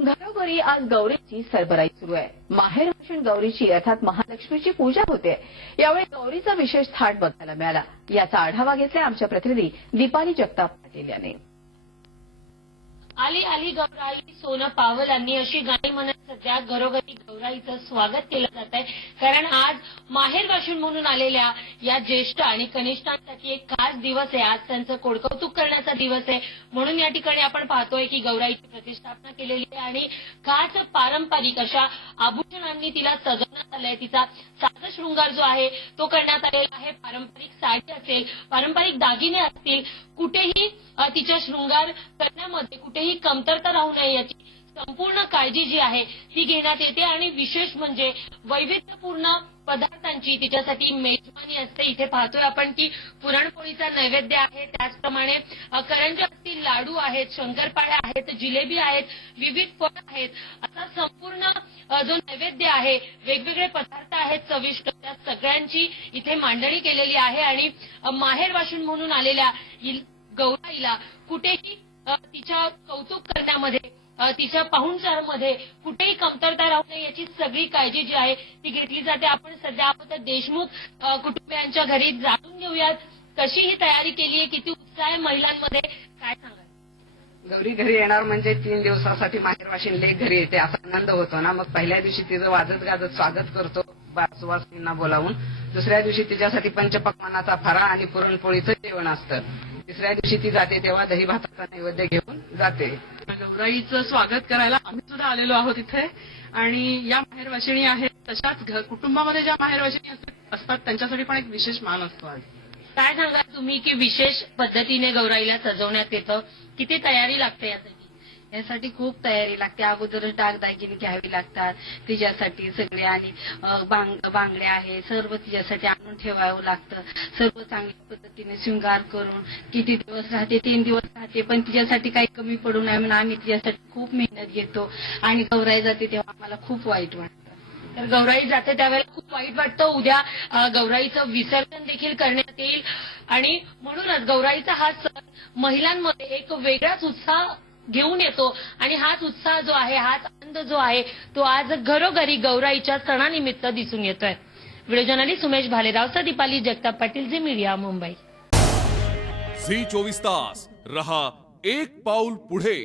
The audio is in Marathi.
घरोघरी आज गौरीची सरबराई सुरू आहे। माहेर वाशिण गौरीची अर्थात महालक्ष्मीची पूजा होते। यावेळी गौरीचा विशेष थाट बघायला मिळाला। याचा आढावा घेतलाय आमच्या प्रतिनिधी दीपाली जगताप पाटील यांनी। आली आली गौराई सोनं पावलांनी अशी गाणी म्हणत सध्या घरोघरी गौराईचं स्वागत केलं जात आहे। कारण आज माहेर वाशिण म्हणून आलेल्या या ज्येष्ठ आणि कनिष्ठांसाठी एक खास दिवस आहे। आज त्यांचं कोडकौतुक करण्याचा दिवस आहे। म्हणून या ठिकाणी आपण पाहतोय की गौराईची प्रतिष्ठापना केलेली आहे आणि खास पारंपरिक अशा आभूषणांनी तिला सजवण्यात आलंय। तिचा साज शृंगार जो आहे तो करण्यात आलेला आहे। पारंपरिक साडी असेल, पारंपरिक दागिने असतील, कुठेही तिच्या शृंगार करण्यामध्ये कुठेही कमतरता राहू नये याची संपूर्ण काळजी जी आहे ती घेण्यात येते। आणि विशेष म्हणजे वैविध्यपूर्ण पदार्थांची तिच्यासाठी मेजवानी असते। इथे पाहतोय आपण की पुरणपोळीचा नैवेद्य आहे, त्याचप्रमाणे करंज्या असतील, लाडू आहेत, शंकरपाळ्या आहेत, जिलेबी आहेत, विविध फळ आहेत, असा संपूर्ण जो नैवेद्य आहे, वेगवेगळे पदार्थ आहेत चविष्ट, त्या सगळ्यांची इथे मांडणी केलेली आहे। आणि माहेर वाशिण म्हणून आलेल्या गौराईला कुठेही तिच्या कौतुक करण्यामध्ये, तिच्या पाहुणचारामध्ये कुठेही कमतरता राहू नये याची सगळी काळजी जी आहे ती घेतली जाते। आपण सध्या आपण देशमुख कुटुंबियांच्या घरी जाणून घेऊयात कशी ही तयारी केली आहे, किती उत्साह आहे महिलांमध्ये, काय सांगाल? गौरी घरी येणार म्हणजे 3 दिवसासाठी माहेर वाशिण लेक घरी येते असा आनंद होतो ना। मग पहिल्या दिवशी तिचं वाजत गाजत स्वागत करतो सुवासिनींना बोलावून। दुसऱ्या दिवशी तिच्यासाठी पंचपक्वान्नाचा फराळ आणि पुरणपोळीचं जेवण असतं। तिसऱ्या दिवशी ती जाते तेव्हा दही भाताचा नैवेद्य घेऊन जाते। गौराईचं स्वागत करायला आम्ही सुद्धा आलेलो आहोत इथे। आणि या माहेर वाशिणी आहेत तशाच कुटुंबामध्ये ज्या माहेर वाशिणी असतात त्यांच्यासाठी पण एक विशेष मान असतो। आज काय सांगाल तुम्ही की विशेष पद्धतीने गौराईला सजवण्यात येतं, किती तयारी लागते यासाठी? यासाठी खूप तयारी लागते। अगोदरच दागदागिने घ्यावी लागतात तिच्यासाठी सगळे, आणि बांगड्या आहे सर्व तिच्यासाठी आणून ठेवावं लागतं। सर्व चांगल्या पद्धतीने शृंगार करून किती दिवस राहते, 3 दिवस राहते, पण तिच्यासाठी काही कमी पडू नये म्हणून आम्ही तिच्यासाठी खूप मेहनत घेतो। आणि गौराई जाते तेव्हा आम्हाला खूप वाईट वाटतं। तर गौराई जाते त्यावेळेला खूप वाईट वाटतं। उद्या गौराईचं विसर्जन देखील करण्यात येईल आणि म्हणूनच गौराईचा हा सण महिलांमध्ये एक वेगळाच उत्साह घेऊन येतो। आणि हाच उत्साह जो आहे, हाच आनंद जो आहे तो आज घरोघरी गौराईच्या सणानिमित्त दिसून येतोय। Video journalist Umesh Bhalerao, Deepali Jagtap Patil, Zee media, Mumbai. Zee 24 तास रहा एक पाऊल पुढे।